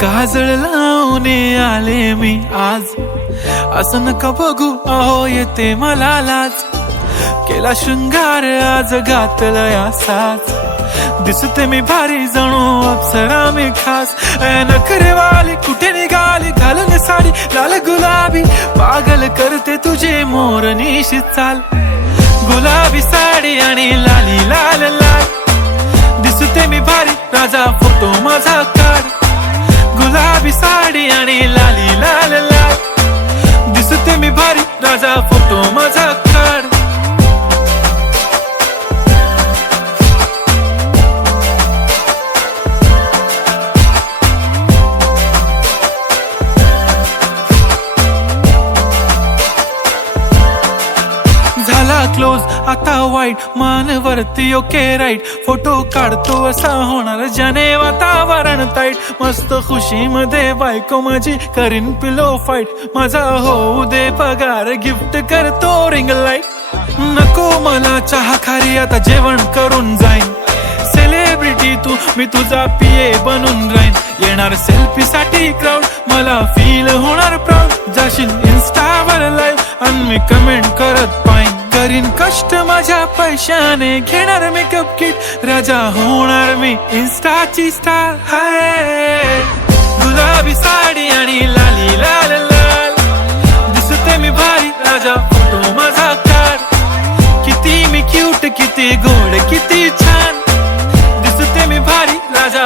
काजळ लावून आले मी आज, असं नका बघू अहो येते मला लाज. केला शृंगार आज घातला असाच, दिसते मी भारी जणू अप्सरा मी खास. नखरेवाली कुठे निघाली घालून साडी लाल गुलाबी, पागल करते तुझे मोरनीशी चाल. गुलाबी साडी आणि लाली लाल लाल, दिसते मी भारी राजा फोटो माझा काढ. गुलाबी साडी आणि लाली लाल लाल, दिसते मी भारी राजा फोटो माझा काढ. झाला क्लोज आता वाईट, मान वरती ओके राईट. फोटो काढतो असा होणार ज्याने वातावरण ताईट. मस्त खुशी मध्ये बायको माझी करीन पिलो फाईट. माझा होऊ दे पगार गिफ्ट करतो रिंग लाईट. नको मला चहा खारी आता जेवण करून जाईन. सेलिब्रिटी तू मी तुझा पिये बनून राहीन. येणार सेल्फी साठी क्राऊड मला फील होणार प्राऊड. जाशील इन्स्टावर लाईव्ह आणि मी कमेंट करत पाईन. करीन कष्ट माझ्या पैशाने घेणार मेकअप किट. राजा होणार मी इन्स्टाची स्टार. हाय गुलाबी साडी आणि लाली लाल लाल, दिसते मी भारी राजा फोटो माझा काढ. किती मी क्यूट किती गोड किती छान, दिसते मी भारी राजा